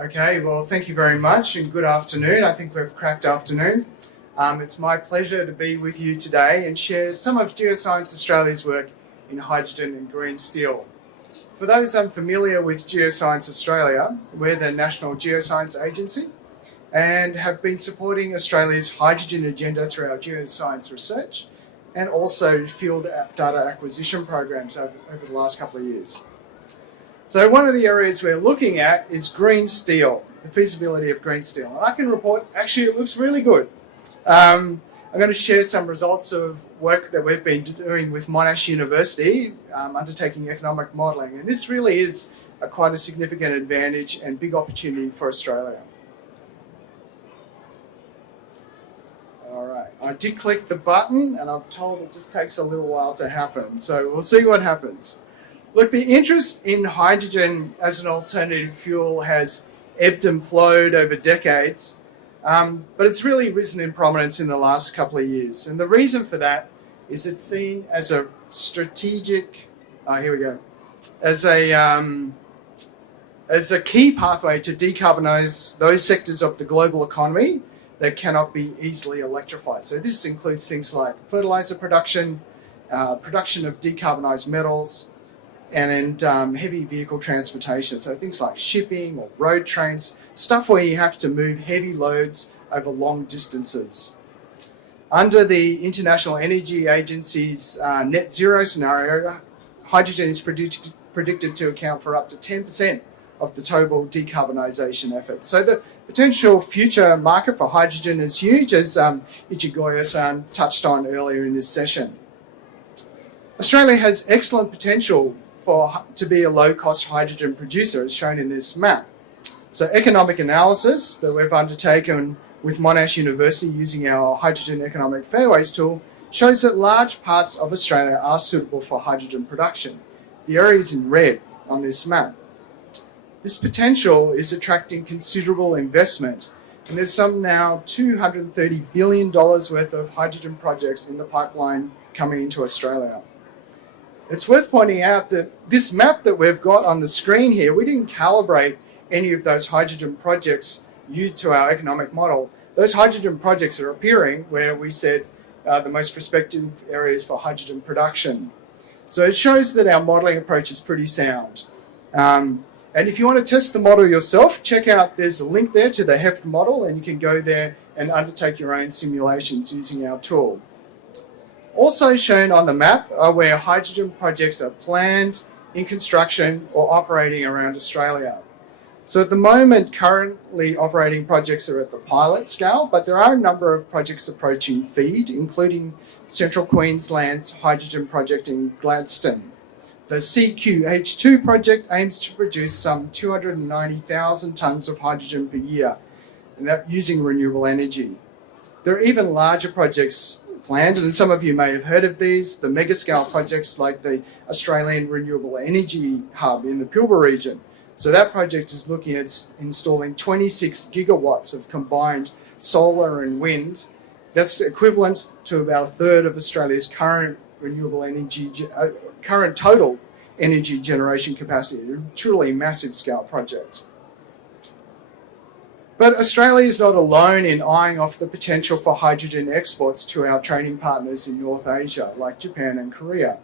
Okay, well, thank you very much and good afternoon. I think we've cracked afternoon. It's my pleasure to be with you today and share some of Geoscience Australia's work in hydrogen and green steel. For those unfamiliar with Geoscience Australia, we're the National Geoscience Agency and have been supporting Australia's hydrogen agenda through our geoscience research and also field data acquisition programs over the last couple of years. So one of the areas we're looking at is green steel, the feasibility of green steel. And I can report, actually it looks really good. I'm going to share some results of work that we've been doing with Monash University, undertaking economic modelling. And this really is quite a significant advantage and big opportunity for Australia. All right, I did click the button and I'm told it just takes a little while to happen. So we'll see what happens. Look, the interest in hydrogen as an alternative fuel has ebbed and flowed over decades, but it's really risen in prominence in the last couple of years. And the reason for that is it's seen as a strategic, as a key pathway to decarbonise those sectors of the global economy that cannot be easily electrified. So this includes things like fertiliser production, production of decarbonised metals, and heavy vehicle transportation. So things like shipping or road trains, stuff where you have to move heavy loads over long distances. Under the International Energy Agency's net zero scenario, hydrogen is predicted to account for up to 10% of the total decarbonisation effort. So the potential future market for hydrogen is huge, as Ichigoya-san touched on earlier in this session. Australia has excellent potential to be a low-cost hydrogen producer, as shown in this map. So economic analysis that we've undertaken with Monash University using our Hydrogen Economic Fairways tool shows that large parts of Australia are suitable for hydrogen production. The areas in red on this map. This potential is attracting considerable investment, and there's some now $230 billion worth of hydrogen projects in the pipeline coming into Australia. It's worth pointing out that this map that we've got on the screen here, we didn't calibrate any of those hydrogen projects used to our economic model. Those hydrogen projects are appearing where we said the most prospective areas for hydrogen production. So it shows that our modelling approach is pretty sound. And if you want to test the model yourself, check out, there's a link there to the HEFT model, and you can go there and undertake your own simulations using our tool. Also shown on the map are where hydrogen projects are planned, in construction or operating around Australia. So at the moment, currently operating projects are at the pilot scale, but there are a number of projects approaching FEED, including Central Queensland's hydrogen project in Gladstone. The CQH2 project aims to produce some 290,000 tonnes of hydrogen per year, and that using renewable energy. There are even larger projects planned, and some of you may have heard of these, the mega-scale projects like the Australian Renewable Energy Hub in the Pilbara region. So that project is looking at installing 26 gigawatts of combined solar and wind. That's equivalent to about a third of Australia's current renewable energy, current total energy generation capacity. A truly massive scale project. But Australia is not alone in eyeing off the potential for hydrogen exports to our trading partners in North Asia, like Japan and Korea.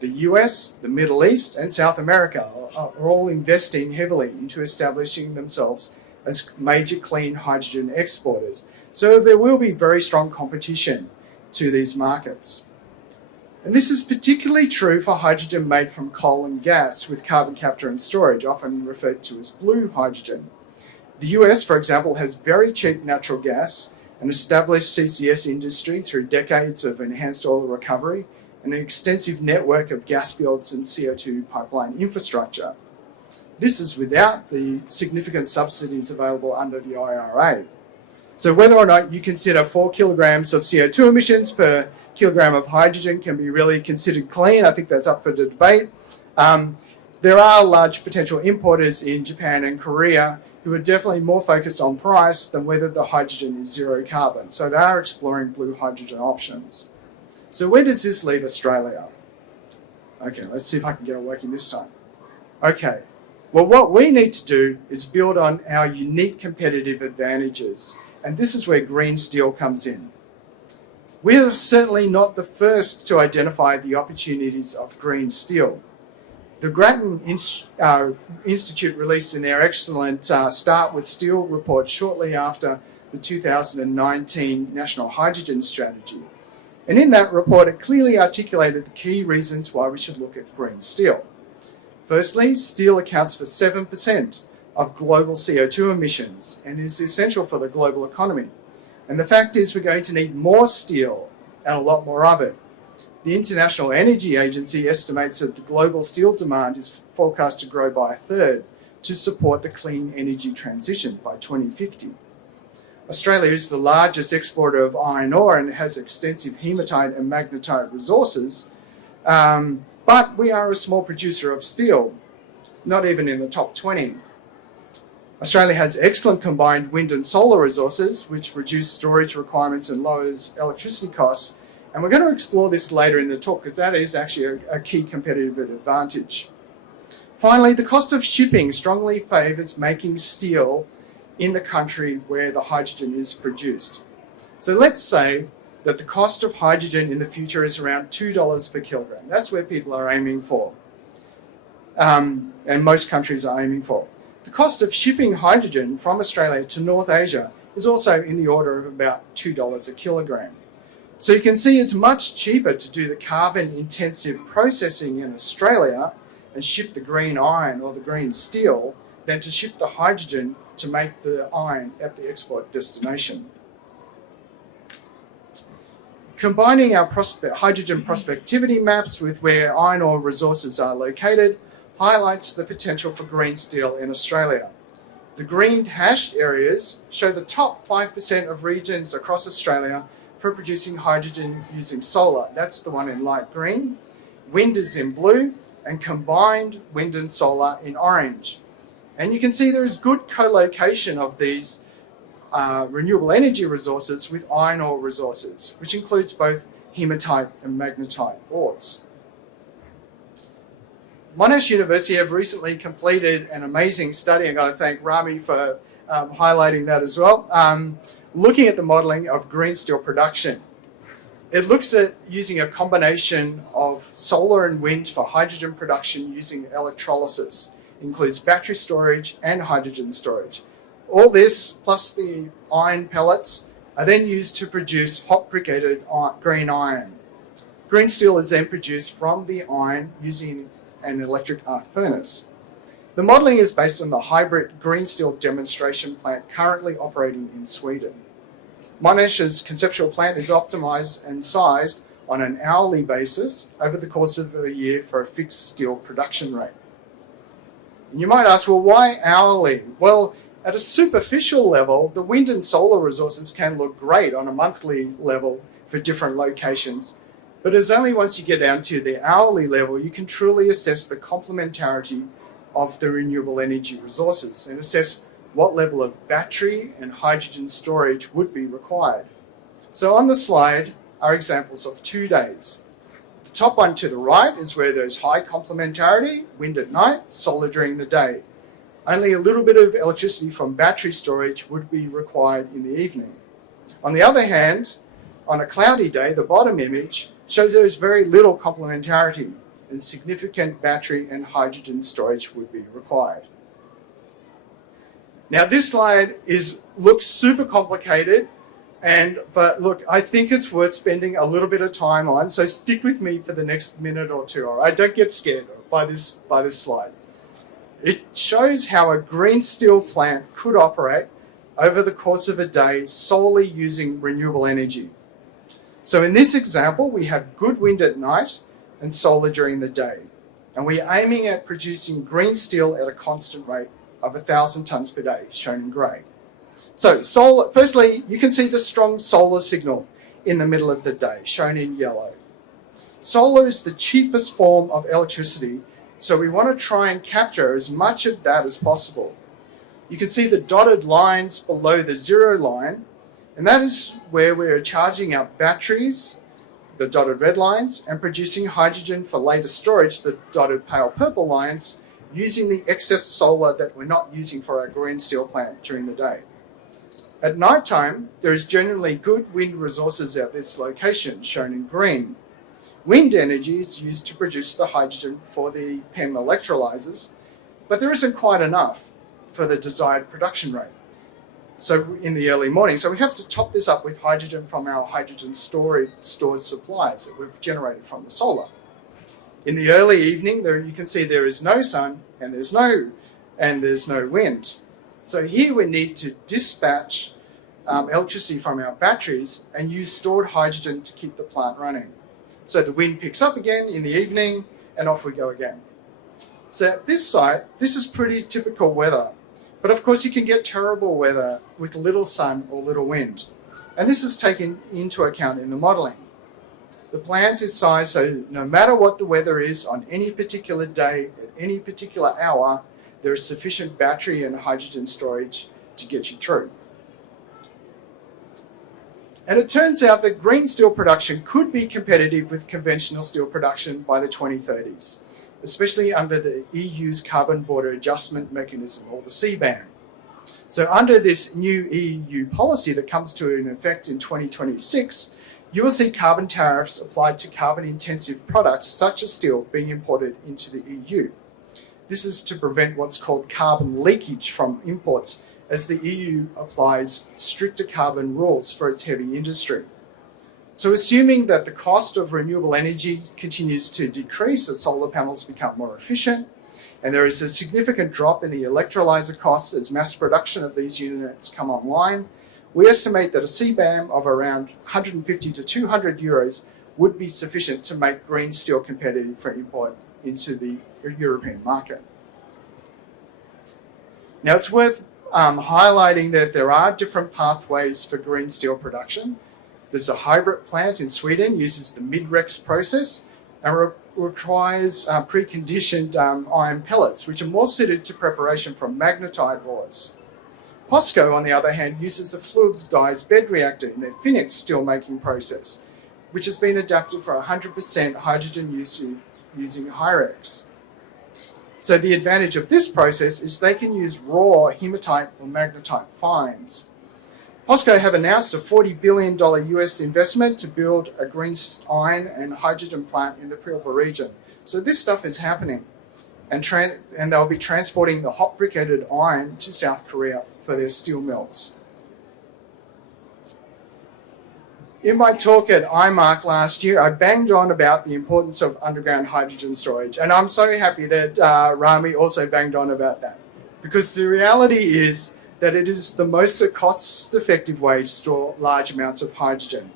The US, the Middle East, and South America are all investing heavily into establishing themselves as major clean hydrogen exporters. So there will be very strong competition to these markets. And this is particularly true for hydrogen made from coal and gas with carbon capture and storage, often referred to as blue hydrogen. The US, for example, has very cheap natural gas, an established CCS industry through decades of enhanced oil recovery, and an extensive network of gas fields and CO2 pipeline infrastructure. This is without the significant subsidies available under the IRA. So whether or not you consider 4 kilograms of CO2 emissions per kilogram of hydrogen can be really considered clean, I think that's up for debate. There are large potential importers in Japan and Korea who are definitely more focused on price than whether the hydrogen is zero carbon. So they are exploring blue hydrogen options. So where does this leave Australia? Okay, let's see if I can get it working this time. Okay, Well, what we need to do is build on our unique competitive advantages, and this is where green steel comes in. We are certainly not the first to identify the opportunities of green steel. The Grattan Institute released in their excellent Start with Steel report shortly after the 2019 National Hydrogen Strategy. And in that report, it clearly articulated the key reasons why we should look at green steel. Firstly, steel accounts for 7% of global CO2 emissions and is essential for the global economy. And the fact is we're going to need more steel and a lot more of it. The International Energy Agency estimates that the global steel demand is forecast to grow by a third to support the clean energy transition by 2050. Australia is the largest exporter of iron ore and has extensive hematite and magnetite resources, but we are a small producer of steel, not even in the top 20. Australia has excellent combined wind and solar resources, which reduce storage requirements and lowers electricity costs. And we're going to explore this later in the talk because that is actually a key competitive advantage. Finally, the cost of shipping strongly favours making steel in the country where the hydrogen is produced. So let's say that the cost of hydrogen in the future is around $2 per kilogram. That's where people are aiming for, and most countries are aiming for. The cost of shipping hydrogen from Australia to North Asia is also in the order of about $2 a kilogram. So you can see it's much cheaper to do the carbon-intensive processing in Australia and ship the green iron or the green steel than to ship the hydrogen to make the iron at the export destination. Combining our hydrogen prospectivity maps with where iron ore resources are located highlights the potential for green steel in Australia. The green hashed areas show the top 5% of regions across Australia for producing hydrogen using solar. That's the one in light green. Wind is in blue, and combined wind and solar in orange. And you can see there is good co-location of these renewable energy resources with iron ore resources, which includes both hematite and magnetite ores. Monash University have recently completed an amazing study. I've got to thank Rami for highlighting that as well, looking at the modelling of green steel production. It looks at using a combination of solar and wind for hydrogen production using electrolysis. It includes battery storage and hydrogen storage. All this, plus the iron pellets, are then used to produce hot briquetted green iron. Green steel is then produced from the iron using an electric arc furnace. The modelling is based on the hybrid green steel demonstration plant currently operating in Sweden. Monash's conceptual plant is optimised and sized on an hourly basis over the course of a year for a fixed steel production rate. And you might ask, well, why hourly? Well, at a superficial level, the wind and solar resources can look great on a monthly level for different locations, but it's only once you get down to the hourly level you can truly assess the complementarity of the renewable energy resources and assess what level of battery and hydrogen storage would be required. So on the slide are examples of 2 days. The top one to the right is where there's high complementarity, wind at night, solar during the day. Only a little bit of electricity from battery storage would be required in the evening. On the other hand, on a cloudy day, the bottom image shows there is very little complementarity and significant battery and hydrogen storage would be required. Now this slide looks super complicated, but look, I think it's worth spending a little bit of time on, so stick with me for the next minute or two, all right? Don't get scared by this slide. It shows how a green steel plant could operate over the course of a day solely using renewable energy. So in this example, we have good wind at night and solar during the day. And we're aiming at producing green steel at a constant rate of 1,000 tonnes per day, shown in grey. So solar, firstly, you can see the strong solar signal in the middle of the day, shown in yellow. Solar is the cheapest form of electricity, so we want to try and capture as much of that as possible. You can see the dotted lines below the zero line, and that is where we're charging our batteries, the dotted red lines, and producing hydrogen for later storage, the dotted pale purple lines, using the excess solar that we're not using for our green steel plant during the day. At night time, there is generally good wind resources at this location, shown in green. Wind energy is used to produce the hydrogen for the PEM electrolyzers, but there isn't quite enough for the desired production rate. So in the early morning, so we have to top this up with hydrogen from our hydrogen stored supplies that we've generated from the solar. In the early evening, there you can see there is no sun and there's no wind. So here we need to dispatch electricity from our batteries and use stored hydrogen to keep the plant running. So the wind picks up again in the evening and off we go again. So at this site, this is pretty typical weather. But of course you can get terrible weather with little sun or little wind. And this is taken into account in the modelling. The plant is sized so no matter what the weather is on any particular day, at any particular hour, there is sufficient battery and hydrogen storage to get you through. And it turns out that green steel production could be competitive with conventional steel production by the 2030s, especially under the EU's Carbon Border Adjustment Mechanism, or the CBAM. So under this new EU policy that comes to an effect in 2026, you will see carbon tariffs applied to carbon-intensive products such as steel being imported into the EU. This is to prevent what's called carbon leakage from imports, as the EU applies stricter carbon rules for its heavy industry. So assuming that the cost of renewable energy continues to decrease as solar panels become more efficient, and there is a significant drop in the electrolyzer costs as mass production of these units come online, we estimate that a CBAM of around 150 to 200 euros would be sufficient to make green steel competitive for import into the European market. Now it's worth highlighting that there are different pathways for green steel production. There's a hybrid plant in Sweden, uses the Midrex process and requires preconditioned iron pellets, which are more suited to preparation from magnetite ores. POSCO, on the other hand, uses a fluidized bed reactor in their Phoenix steelmaking process, which has been adapted for 100% hydrogen use using Hyrex. So the advantage of this process is they can use raw hematite or magnetite fines. POSCO have announced a $40 billion US investment to build a green iron and hydrogen plant in the Pilbara region. So this stuff is happening. And they'll be transporting the hot briquetted iron to South Korea for their steel mills. In my talk at IMARC last year, I banged on about the importance of underground hydrogen storage, and I'm so happy that Rami also banged on about that, because the reality is that it is the most cost-effective way to store large amounts of hydrogen.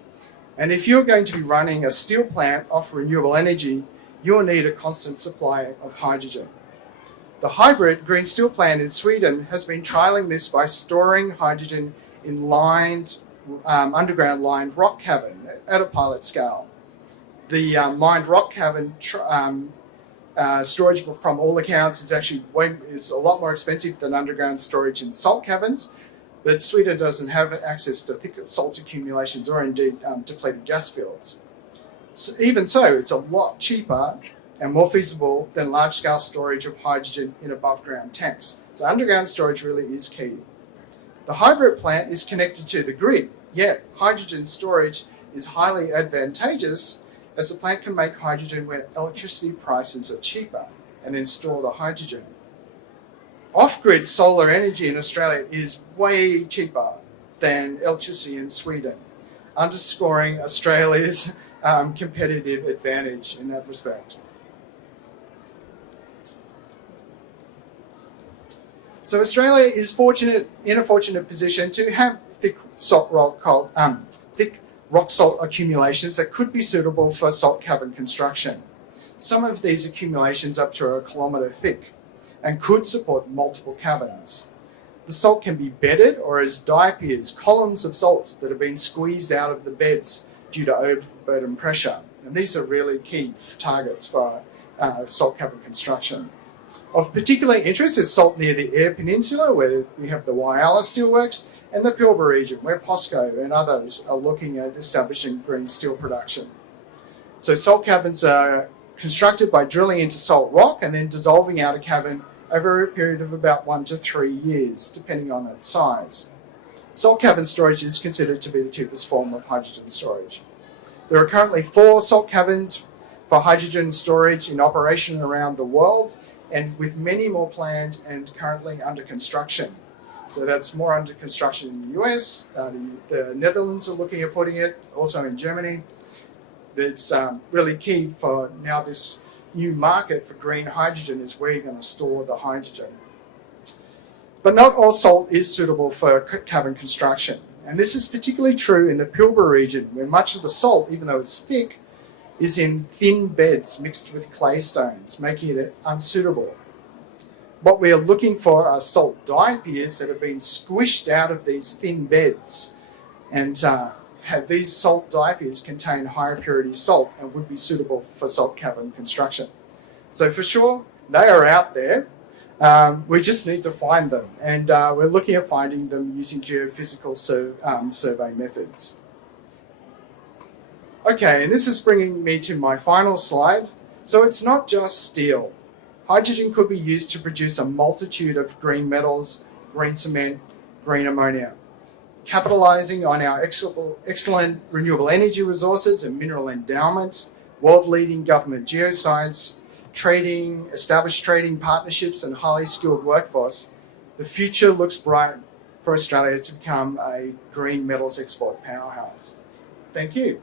And if you're going to be running a steel plant off renewable energy, you'll need a constant supply of hydrogen. The hybrid green steel plant in Sweden has been trialling this by storing hydrogen in underground lined rock cavern at a pilot scale. The mined rock cavern storage, from all accounts, is a lot more expensive than underground storage in salt caverns, but Sweden doesn't have access to thick salt accumulations or indeed depleted gas fields. So even so, it's a lot cheaper and more feasible than large-scale storage of hydrogen in above-ground tanks. So underground storage really is key. The hybrid plant is connected to the grid, yet hydrogen storage is highly advantageous as the plant can make hydrogen where electricity prices are cheaper and then store the hydrogen. Off-grid solar energy in Australia is way cheaper than electricity in Sweden, underscoring Australia's competitive advantage in that respect. So Australia is in a fortunate position to have thick rock salt accumulations that could be suitable for salt cavern construction. Some of these accumulations up to 1 kilometre thick and could support multiple caverns. The salt can be bedded or as diapirs, columns of salt that have been squeezed out of the beds due to overburden pressure. And these are really key targets for salt cavern construction. Of particular interest is salt near the Eyre Peninsula, where we have the Whyalla Steelworks, and the Pilbara region, where POSCO and others are looking at establishing green steel production. So salt caverns are constructed by drilling into salt rock and then dissolving out a cavern over a period of about 1 to 3 years, depending on its size. Salt cavern storage is considered to be the cheapest form of hydrogen storage. There are currently 4 salt caverns for hydrogen storage in operation around the world, and with many more planned and currently under construction. So that's more under construction in the US, the Netherlands are looking at putting it, also in Germany. It's really key for now this new market for green hydrogen is where you're going to store the hydrogen. But not all salt is suitable for cavern construction. And this is particularly true in the Pilbara region, where much of the salt, even though it's thick, is in thin beds mixed with clay stones, making it unsuitable. What we are looking for are salt diapirs that have been squished out of these thin beds, and these salt diapirs contain higher purity salt and would be suitable for salt cavern construction. So for sure, they are out there. We just need to find them, and we're looking at finding them using geophysical survey methods. Okay, and this is bringing me to my final slide. So it's not just steel. Hydrogen could be used to produce a multitude of green metals, green cement, green ammonia. Capitalizing on our excellent renewable energy resources and mineral endowment, world-leading government geoscience, trading, established trading partnerships and highly skilled workforce, the future looks bright for Australia to become a green metals export powerhouse. Thank you.